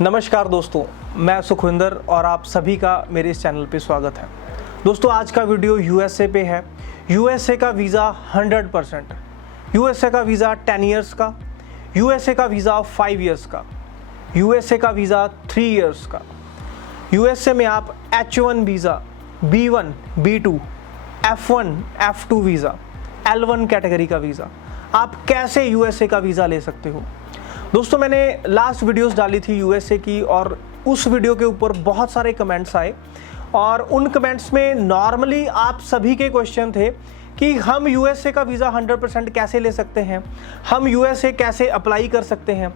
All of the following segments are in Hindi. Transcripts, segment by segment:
नमस्कार दोस्तों, मैं सुखविंदर और आप सभी का मेरे इस चैनल पे स्वागत है। दोस्तों आज का वीडियो यूएसए पे है। यूएसए का वीज़ा 100%, यूएसए का वीज़ा 10 इयर्स का, यूएसए का वीज़ा 5 इयर्स का, यूएसए का वीज़ा 3 इयर्स का। यूएसए में आप H1 visa, B1, B2, F1, F2 visa, L1 category का वीज़ा आप कैसे यूएसए का वीज़ा ले सकते हो। दोस्तों मैंने लास्ट वीडियोस डाली थी यूएसए की और उस वीडियो के ऊपर बहुत सारे कमेंट्स आए और उन कमेंट्स में नॉर्मली आप सभी के क्वेश्चन थे कि हम यूएसए का वीज़ा 100% कैसे ले सकते हैं, हम यूएसए कैसे अप्लाई कर सकते हैं,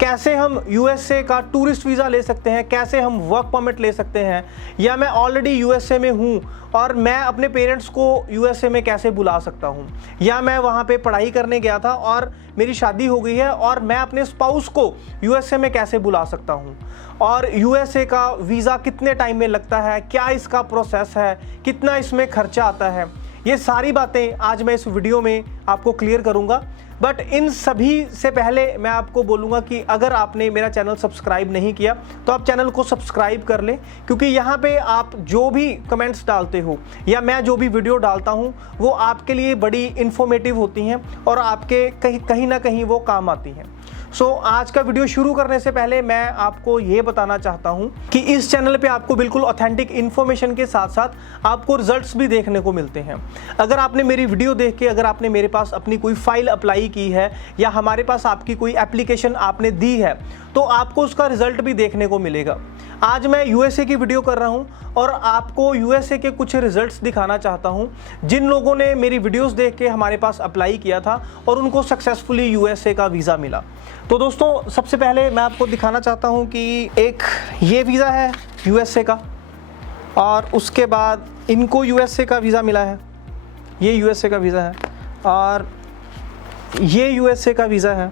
कैसे हम यूएसए का टूरिस्ट वीज़ा ले सकते हैं, कैसे हम वर्क परमिट ले सकते हैं, या मैं ऑलरेडी यूएसए में हूँ और मैं अपने पेरेंट्स को यूएसए में कैसे बुला सकता हूँ, या मैं वहाँ पे पढ़ाई करने गया था और मेरी शादी हो गई है और मैं अपने स्पाउस को यूएसए में कैसे बुला सकता हूँ, और यूएसए का वीज़ा कितने टाइम में लगता है, क्या इसका प्रोसेस है, कितना इसमें खर्चा आता है। ये सारी बातें आज मैं इस वीडियो में आपको क्लियर करूंगा। बट इन सभी से पहले मैं आपको बोलूँगा कि अगर आपने मेरा चैनल सब्सक्राइब नहीं किया तो आप चैनल को सब्सक्राइब कर लें, क्योंकि यहाँ पे आप जो भी कमेंट्स डालते हो या मैं जो भी वीडियो डालता हूँ वो आपके लिए बड़ी इन्फॉर्मेटिव होती हैं और आपके कहीं ना कहीं वो काम आती हैं। सो आज का वीडियो शुरू करने से पहले मैं आपको ये बताना चाहता हूँ कि इस चैनल पे आपको बिल्कुल ऑथेंटिक इन्फॉर्मेशन के साथ साथ आपको रिजल्ट्स भी देखने को मिलते हैं। अगर आपने मेरी वीडियो देख के अगर आपने मेरे पास अपनी कोई फाइल अप्लाई की है या हमारे पास आपकी कोई एप्लीकेशन आपने दी है तो आपको उसका रिजल्ट भी देखने को मिलेगा। आज मैं यूएसए की वीडियो कर रहा हूं और आपको यूएसए के कुछ रिजल्ट्स दिखाना चाहता हूं जिन लोगों ने मेरी वीडियोस देख के हमारे पास अप्लाई किया था और उनको सक्सेसफुली यूएसए का वीज़ा मिला। तो दोस्तों सबसे पहले मैं आपको दिखाना चाहता हूं कि एक ये वीज़ा है यूएसए का और उसके बाद इनको यूएसए का वीज़ा मिला है, ये यूएसए का वीज़ा है, और ये यूएसए का वीज़ा है,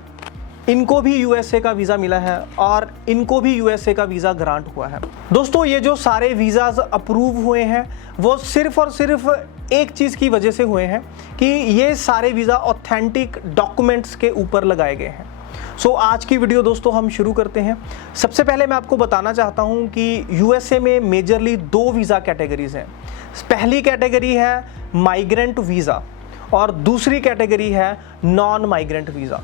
इनको भी यूएसए का वीज़ा मिला है और इनको भी यूएसए का वीज़ा ग्रांट हुआ है। दोस्तों ये जो सारे वीज़ाज अप्रूव हुए हैं वो सिर्फ और सिर्फ एक चीज़ की वजह से हुए हैं कि ये सारे वीज़ा ऑथेंटिक डॉक्यूमेंट्स के ऊपर लगाए गए हैं। सो आज की वीडियो दोस्तों हम शुरू करते हैं। सबसे पहले मैं आपको बताना चाहता हूँ कि यूएसए में मेजरली 2 वीज़ा कैटेगरीज हैं। पहली कैटेगरी है माइग्रेंट वीज़ा और दूसरी कैटेगरी है non migrant visa.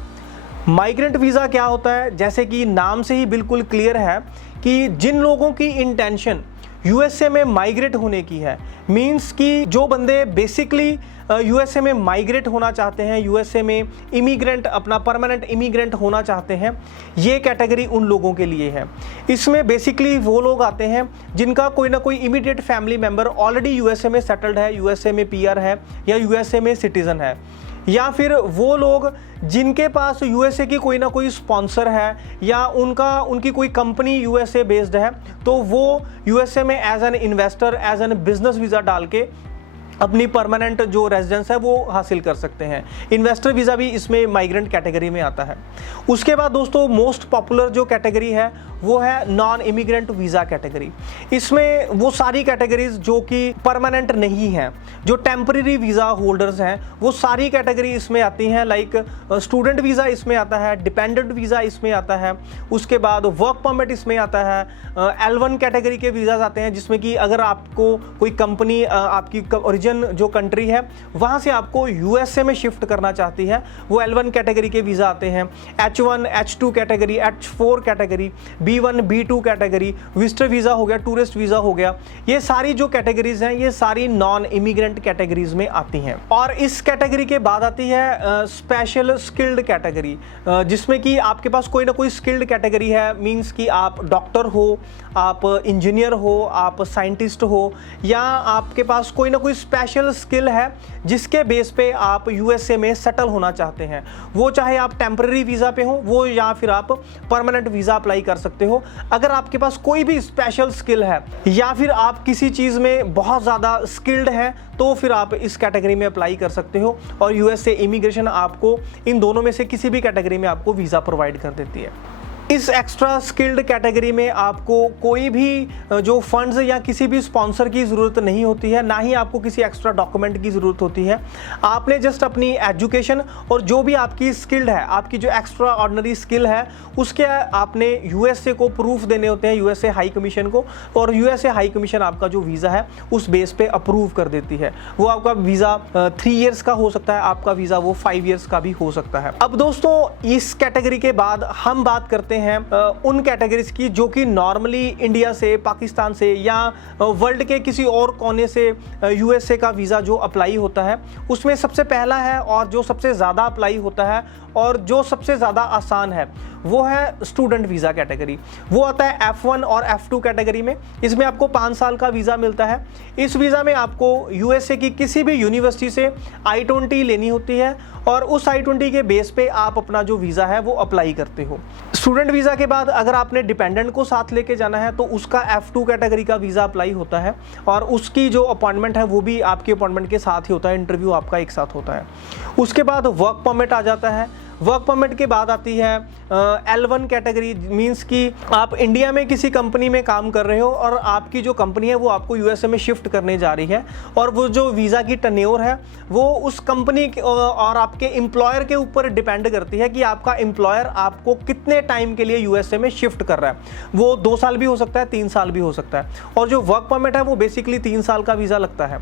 Migrant visa क्या होता है, जैसे कि नाम से ही बिल्कुल क्लियर है कि जिन लोगों की इंटेंशन यूएसए में माइग्रेट होने की है, मींस कि जो बंदे बेसिकली यूएसए में माइग्रेट होना चाहते हैं, यूएसए में इमिग्रेंट अपना परमानेंट इमिग्रेंट होना चाहते हैं, ये कैटेगरी उन लोगों के लिए है। इसमें बेसिकली वो लोग आते हैं जिनका कोई ना कोई immediate family member already USA में सेटल्ड है, यूएसए में पीआर है या यूएसए में सिटीज़न है, या फिर वो लोग जिनके पास यूएसए की कोई ना कोई स्पॉन्सर है या उनकी कोई कंपनी यूएसए बेस्ड है, तो वो यूएसए में as an investor as an business visa डाल के अपनी परमानेंट जो रेजिडेंस है वो हासिल कर सकते हैं। इन्वेस्टर वीज़ा भी इसमें माइग्रेंट कैटेगरी में आता है। उसके बाद दोस्तों मोस्ट पॉपुलर जो कैटेगरी है वो है नॉन इमिग्रेंट वीज़ा कैटेगरी। इसमें वो सारी कैटेगरीज जो कि परमानेंट नहीं हैं, जो टेम्परेरी वीज़ा होल्डर्स हैं, वो सारी कैटेगरी इसमें आती हैं। लाइक स्टूडेंट वीज़ा इसमें आता है, डिपेंडेंट वीज़ा इसमें आता है, उसके बाद वर्क परमिट इसमें आता है, L1 कैटेगरी के वीज़ाज आते हैं जिसमें कि अगर आपको कोई कंपनी आपकी ओरिजिन जो कंट्री है वहाँ से आपको यूएसए में शिफ्ट करना चाहती है, वो L1 कैटेगरी के वीज़ा आते हैं। H1, H2 category, H4 category, B1, B2 category, visitor visa हो गया, टूरिस्ट वीज़ा हो गया, ये सारी जो कैटेगरीज हैं ये सारी नॉन इमिग्रेंट कैटेगरीज में आती हैं। और इस कैटेगरी के बाद आती है स्पेशल स्किल्ड कैटेगरी, जिसमें कि आपके पास कोई ना कोई स्किल्ड कैटेगरी है, मींस कि आप डॉक्टर हो, आप इंजीनियर हो, आप साइंटिस्ट हो, या आपके पास कोई ना कोई स्पेशल स्किल है जिसके बेस पे आप यूएसए में सेटल होना चाहते हैं। वो चाहे आप टेम्परेरी वीज़ा पे हो वो या फिर आप परमानेंट वीज़ा अप्लाई कर सकते हो। अगर आपके पास कोई भी स्पेशल स्किल है या फिर आप किसी चीज़ में बहुत ज़्यादा स्किल्ड हैं तो फिर आप इस कैटेगरी में अप्लाई कर सकते हो और यूएसए इमिग्रेशन आपको इन दोनों में से किसी भी कैटेगरी में आपको वीज़ा प्रोवाइड कर देती है। इस एक्स्ट्रा स्किल्ड कैटेगरी में आपको कोई भी जो फंड्स या किसी भी स्पॉन्सर की ज़रूरत नहीं होती है, ना ही आपको किसी एक्स्ट्रा डॉक्यूमेंट की ज़रूरत होती है। आपने जस्ट अपनी एजुकेशन और जो भी आपकी स्किल्ड है, आपकी जो एक्स्ट्रा ऑर्डिनरी स्किल है, उसके आपने यूएसए को प्रूफ देने होते हैं, यूएसए हाई कमीशन को, और यूएसए हाई कमीशन आपका जो वीज़ा है उस बेस पे अप्रूव कर देती है। वो आपका वीज़ा 3 ईयर्स का हो सकता है, आपका वीज़ा वो 5 ईयर्स का भी हो सकता है। अब दोस्तों इस कैटेगरी के बाद हम बात करते हैं उन कैटेगरीज की जो कि नॉर्मली इंडिया से, पाकिस्तान से या वर्ल्ड के किसी और कोने से यूएसए का वीज़ा जो अप्लाई होता है, उसमें सबसे पहला है और जो सबसे ज़्यादा अप्लाई होता है और जो सबसे ज़्यादा आसान है वो है स्टूडेंट वीज़ा कैटेगरी। वो आता है F1 और F2 कैटेगरी में। इसमें आपको 5 साल का वीज़ा मिलता है। इस वीज़ा में आपको यूएसए की किसी भी यूनिवर्सिटी से I-20 लेनी होती है और उस I-20 के बेस पे आप अपना जो वीज़ा है वो अप्लाई करते हो। स्टूडेंट वीज़ा के बाद अगर आपने डिपेंडेंट को साथ लेके जाना है तो उसका F2 कैटेगरी का वीज़ा अप्लाई होता है और उसकी जो अपॉइंटमेंट है वो भी आपके अपॉइंटमेंट के साथ ही होता है, इंटरव्यू आपका एक साथ होता है। उसके बाद वर्क परमिट आ जाता है। वर्क परमिट के बाद आती है L1 कैटेगरी, मींस कि आप इंडिया में किसी कंपनी में काम कर रहे हो और आपकी जो कंपनी है वो आपको यूएसए में शिफ्ट करने जा रही है और वो जो वीज़ा की टन्योर है वो उस कंपनी और आपके एम्प्लॉयर के ऊपर डिपेंड करती है कि आपका एम्प्लॉयर आपको कितने टाइम के लिए यूएसए में शिफ्ट कर रहा है। वो 2 साल भी हो सकता है, 3 साल भी हो सकता है, और जो वर्क परमिट है वो बेसिकली 3 साल का वीज़ा लगता है।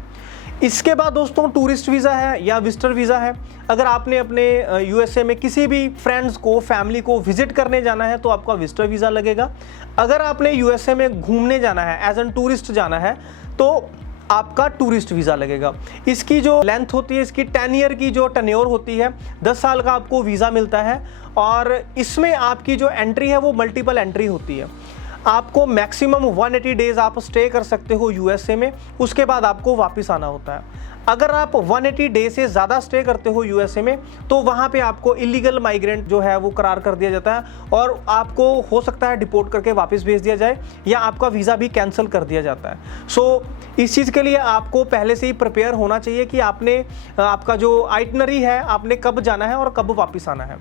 इसके बाद दोस्तों टूरिस्ट वीज़ा है या विजिटर वीज़ा है। अगर आपने अपने यूएसए में किसी भी फ्रेंड्स को, फैमिली को विजिट करने जाना है तो आपका विजिटर वीज़ा लगेगा। अगर आपने यूएसए में घूमने जाना है, एज एन टूरिस्ट जाना है, तो आपका टूरिस्ट वीज़ा लगेगा। इसकी जो लेंथ होती है, इसकी 10 ईयर की जो टन्योर होती है, 10 साल का आपको वीज़ा मिलता है और इसमें आपकी जो एंट्री है वो मल्टीपल एंट्री होती है। आपको मैक्सिमम 180 डेज आप स्टे कर सकते हो यूएसए में, उसके बाद आपको वापस आना होता है। अगर आप 180 डे से ज़्यादा स्टे करते हो यूएसए में तो वहाँ पे आपको इलीगल माइग्रेंट जो है वो करार कर दिया जाता है और आपको हो सकता है डिपोर्ट करके वापस भेज दिया जाए या आपका वीज़ा भी कैंसिल कर दिया जाता है। सो इस चीज़ के लिए आपको पहले से ही प्रिपेयर होना चाहिए कि आपने आपका जो आइटनरी है, आपने कब जाना है और कब वापस आना है।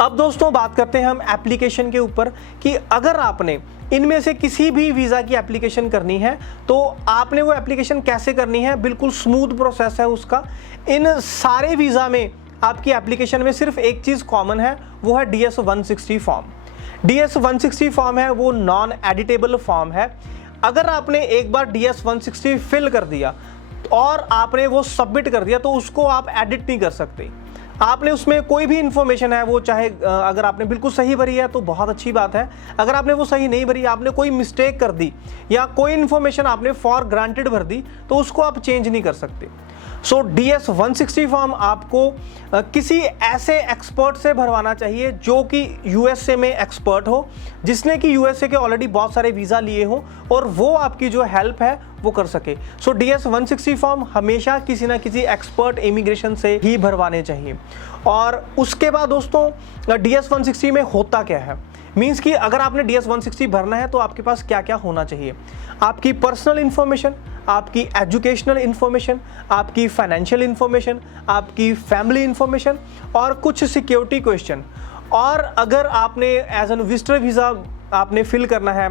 अब दोस्तों बात करते हैं हम एप्लीकेशन के ऊपर कि अगर आपने इनमें से किसी भी वीज़ा की एप्लीकेशन करनी है तो आपने वो एप्लीकेशन कैसे करनी है। बिल्कुल स्मूथ प्रोसेस है उसका। इन सारे वीज़ा में आपकी एप्लीकेशन में सिर्फ एक चीज़ कॉमन है, वो है DS-160 फॉर्म। DS-160 फॉर्म है वो नॉन एडिटेबल फॉर्म है। अगर आपने एक बार DS-160 फिल कर दिया और आपने वो सबमिट कर दिया तो उसको आप एडिट नहीं कर सकते। आपने उसमें कोई भी इंफॉर्मेशन है वो, चाहे अगर आपने बिल्कुल सही भरी है तो बहुत अच्छी बात है, अगर आपने वो सही नहीं भरी, आपने कोई मिस्टेक कर दी या कोई इन्फॉर्मेशन आपने फॉर ग्रांटेड भर दी तो उसको आप चेंज नहीं कर सकते। सो DS-160 फॉर्म आपको किसी ऐसे एक्सपर्ट से भरवाना चाहिए जो कि यूएसए में एक्सपर्ट हो, जिसने कि यूएसए के ऑलरेडी बहुत सारे वीज़ा लिए हो और वो आपकी जो हेल्प है वो कर सके। सो DS-160 फॉर्म हमेशा किसी ना किसी एक्सपर्ट इमिग्रेशन से ही भरवाने चाहिए। और उसके बाद दोस्तों DS-160 में होता क्या है, मीन्स कि अगर आपने DS-160 भरना है तो आपके पास क्या क्या होना चाहिए। आपकी पर्सनल इन्फॉर्मेशन, आपकी एजुकेशनल इन्फॉर्मेशन, आपकी फाइनेंशियल इन्फॉर्मेशन, आपकी फैमिली इन्फॉर्मेशन और कुछ सिक्योरिटी क्वेश्चन। और अगर आपने एज एन विजिटर वीज़ा आपने फिल करना है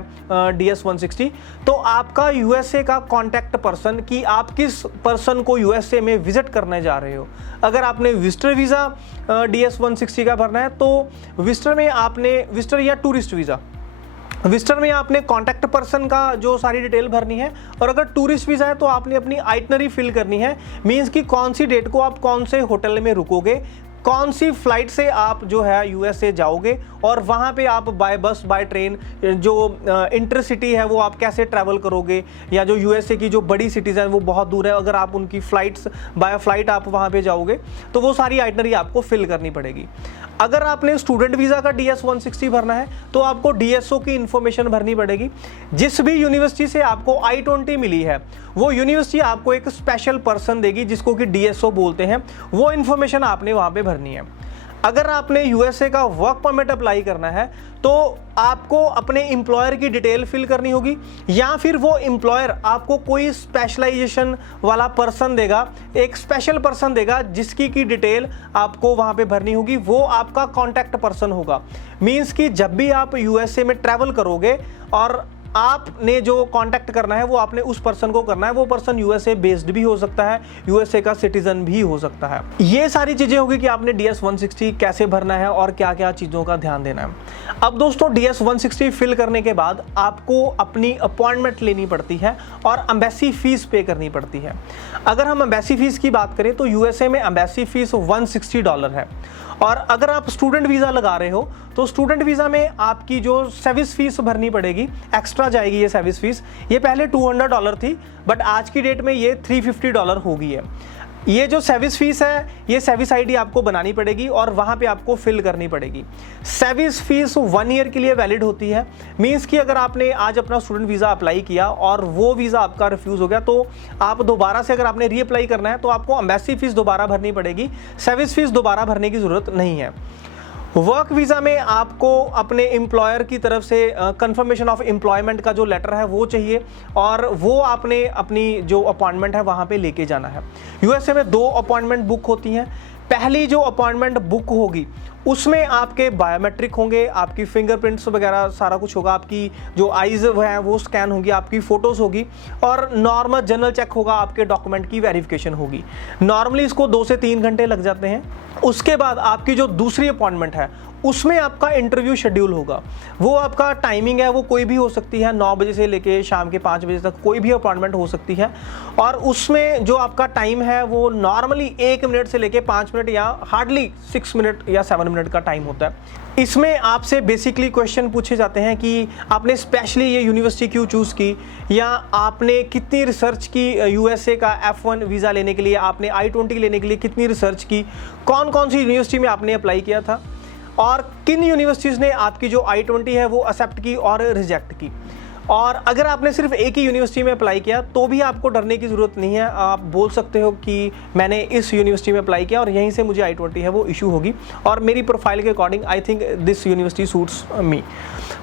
DS-160 तो आपका यूएसए का कॉन्टैक्ट पर्सन, कि आप किस पर्सन को यूएसए में विजिट करने जा रहे हो। अगर आपने विजिटर वीज़ा DS-160 का भरना है तो विजिटर में आपने, विजिटर या टूरिस्ट वीज़ा, विजिटर में आपने कॉन्टैक्ट पर्सन का जो सारी डिटेल भरनी है, और अगर टूरिस्ट वीज़ा है तो आपने अपनी आइटनरी फिल करनी है। मीन्स कि कौन सी डेट को आप कौन से होटल में रुकोगे, कौन सी फ्लाइट से आप जो है यूएसए जाओगे और वहाँ पे आप बाय बस, बाय ट्रेन, जो इंटरसिटी है वो आप कैसे ट्रैवल करोगे, या जो यूएसए की जो बड़ी सिटीज़ हैं वो बहुत दूर है, अगर आप उनकी फ़्लाइट्स बाय फ्लाइट आप वहाँ पे जाओगे तो वो सारी आइटनरी आपको फिल करनी पड़ेगी। अगर आपने स्टूडेंट वीज़ा का DS-160 भरना है तो आपको DSO की इन्फॉर्मेशन भरनी पड़ेगी। जिस भी यूनिवर्सिटी से आपको I-20 मिली है वो यूनिवर्सिटी आपको एक स्पेशल पर्सन देगी जिसको कि DSO बोलते हैं, वो इन्फॉर्मेशन आपने वहाँ पे भरनी है। अगर आपने यूएसए का वर्क परमिट अप्लाई करना है तो आपको अपने एम्प्लॉयर की डिटेल फिल करनी होगी, या फिर वो एम्प्लॉयर आपको कोई स्पेशलाइजेशन वाला पर्सन देगा, एक स्पेशल पर्सन देगा जिसकी की डिटेल आपको वहां पे भरनी होगी। वो आपका कॉन्टैक्ट पर्सन होगा। मींस कि जब भी आप यूएसए में ट्रैवल करोगे और आपने जो कांटेक्ट करना है वो आपने उस पर्सन को करना है। वो पर्सन यूएसए बेस्ड भी हो सकता है, यूएसए का सिटीजन भी हो सकता है। ये सारी चीजें होगी कि आपने DS 160 कैसे भरना है और क्या क्या चीजों का ध्यान देना है। अब दोस्तों DS 160 फिल करने के बाद आपको अपनी अपॉइंटमेंट लेनी पड़ती है और एम्बेसी फीस पे करनी पड़ती है। अगर हम एम्बेसी फीस की बात करें तो यूएसए में एम्बेसी फीस $160 है। और अगर आप स्टूडेंट वीज़ा लगा रहे हो तो स्टूडेंट वीज़ा में आपकी जो सर्विस फीस भरनी पड़ेगी, एक्स्ट्रा जाएगी ये सर्विस फीस। ये पहले $200 थी, बट आज की डेट में ये $350 हो गई है। ये जो सर्विस फीस है, ये सर्विस आईडी आपको बनानी पड़ेगी और वहाँ पे आपको फिल करनी पड़ेगी। सर्विस फीस 1 ईयर के लिए वैलिड होती है। मींस कि अगर आपने आज अपना स्टूडेंट वीज़ा अप्लाई किया और वो वीज़ा आपका रिफ्यूज़ हो गया तो आप दोबारा से अगर आपने रीअप्लाई करना है तो आपको एम्बेसी फीस दोबारा भरनी पड़ेगी। सर्विस फीस दोबारा भरने की ज़रूरत नहीं है। वर्क वीज़ा में आपको अपने एम्प्लॉयर की तरफ से कंफर्मेशन ऑफ एम्प्लॉयमेंट का जो लेटर है वो चाहिए और वो आपने अपनी जो अपॉइंटमेंट है वहाँ पे लेके जाना है। यूएसए में 2 अपॉइंटमेंट बुक होती हैं। पहली जो अपॉइंटमेंट बुक होगी उसमें आपके बायोमेट्रिक होंगे, आपकी फिंगरप्रिंट्स वगैरह सारा कुछ होगा, आपकी जो आईज है वो स्कैन होगी, आपकी फ़ोटोज़ होगी और नॉर्मल जनरल चेक होगा, आपके डॉक्यूमेंट की वेरिफिकेशन होगी। नॉर्मली इसको 2 से 3 घंटे लग जाते हैं। उसके बाद आपकी जो दूसरी अपॉइंटमेंट है उसमें आपका इंटरव्यू शेड्यूल होगा। वो आपका टाइमिंग है वो कोई भी हो सकती है, 9 बजे से लेके शाम के 5 बजे तक कोई भी अपॉइंटमेंट हो सकती है। और उसमें जो आपका टाइम है वो नॉर्मली 1 मिनट से लेके 5 मिनट या हार्डली 6 मिनट या 7 मिनट का टाइम होता है। इसमें आपसे बेसिकली क्वेश्चन पूछे जाते हैं कि आपने स्पेशली ये यूनिवर्सिटी क्यों चूज़ की, या आपने कितनी रिसर्च की यूएसए का F1 वीज़ा लेने के लिए, आपने I-20 लेने के लिए कितनी रिसर्च की, कौन कौन सी यूनिवर्सिटी में आपने अप्लाई किया था और किन यूनिवर्सिटीज़ ने आपकी जो I-20 है वो एक्सेप्ट की और रिजेक्ट की। और अगर आपने सिर्फ एक ही यूनिवर्सिटी में अप्लाई किया तो भी आपको डरने की ज़रूरत नहीं है। आप बोल सकते हो कि मैंने इस यूनिवर्सिटी में अप्लाई किया और यहीं से मुझे I-20 है वो इशू होगी और मेरी प्रोफाइल के according I think this university suits me.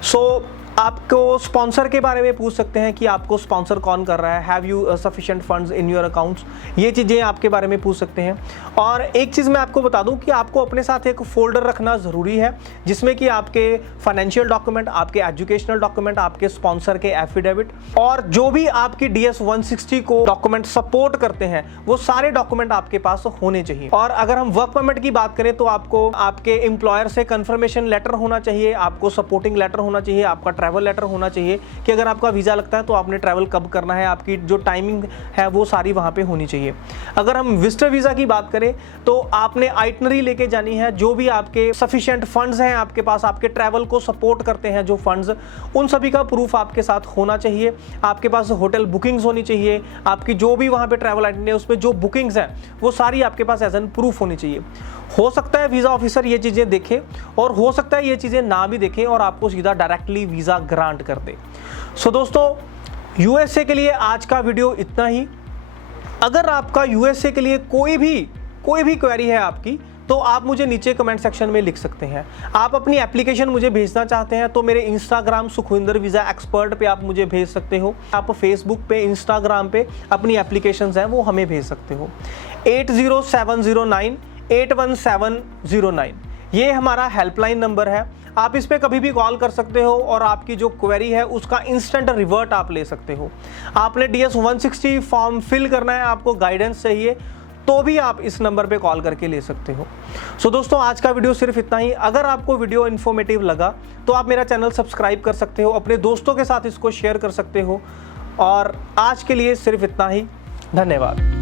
So आपको स्पॉन्सर के बारे में पूछ सकते हैं कि आपको स्पॉन्सर कौन कर रहा है, have you sufficient funds in your accounts, ये चीज़ें आपके बारे में पूछ सकते हैं। और एक चीज़ मैं आपको बता दूं कि आपको अपने साथ एक फोल्डर रखना ज़रूरी है जिसमें कि आपके फाइनेंशियल डॉक्यूमेंट, आपके एजुकेशनल डॉक्यूमेंट, आपके स्पॉन्सर के एफिडेविट और जो भी आपकी DS 160 को डॉक्यूमेंट सपोर्ट करते हैं वो सारे डॉक्यूमेंट आपके पास होने चाहिए। और अगर हम वर्क परमिट की बात करें तो आपको आपके एम्प्लॉयर से कंफर्मेशन लेटर होना चाहिए, आपको सपोर्टिंग लेटर होना चाहिए, आपका ट्रैवल लेटर होना चाहिए कि अगर आपका वीज़ा लगता है तो आपने ट्रैवल कब करना है, आपकी जो टाइमिंग है वो सारी वहाँ पे होनी चाहिए। अगर हम विजिटर वीज़ा की बात करें तो आपने आइटनरी लेके जानी है, जो भी आपके सफिशिएंट फंड्स हैं आपके पास, आपके ट्रैवल को सपोर्ट करते हैं जो फंड्स, उन सभी का प्रूफ आपके साथ होना चाहिए। आपके पास होटल बुकिंग्स होनी चाहिए, आपकी जो भी वहाँ पे ट्रैवल आइटनरी है उसमें जो बुकिंग्स हैं वो सारी आपके पास एज एन प्रूफ होनी चाहिए। हो सकता है वीज़ा ऑफिसर ये चीज़ें देखे और हो सकता है ये चीज़ें ना भी देखें और आपको सीधा डायरेक्टली वीज़ा ग्रांट कर दे। सो दोस्तों, यूएसए के लिए आज का वीडियो इतना ही। अगर आपका यूएसए के लिए कोई भी क्वेरी है आपकी तो आप मुझे नीचे कमेंट सेक्शन में लिख सकते हैं। आप अपनी एप्लीकेशन मुझे भेजना चाहते हैं तो मेरे इंस्टाग्राम सुखविंदर वीज़ा एक्सपर्ट पे आप मुझे भेज सकते हो। आप फेसबुक पे, इंस्टाग्राम पे अपनी एप्लीकेशंस हैं वो हमें भेज सकते हो। 80709811709 ये हमारा हेल्पलाइन नंबर है। आप इस पर कभी भी कॉल कर सकते हो और आपकी जो क्वेरी है उसका इंस्टेंट रिवर्ट आप ले सकते हो। आपने DS 160 फॉर्म फिल करना है, आपको गाइडेंस चाहिए तो भी आप इस नंबर पे कॉल करके ले सकते हो। सो दोस्तों, आज का वीडियो सिर्फ इतना ही। अगर आपको वीडियो इन्फॉर्मेटिव लगा तो आप मेरा चैनल सब्सक्राइब कर सकते हो, अपने दोस्तों के साथ इसको शेयर कर सकते हो। और आज के लिए सिर्फ इतना ही। धन्यवाद।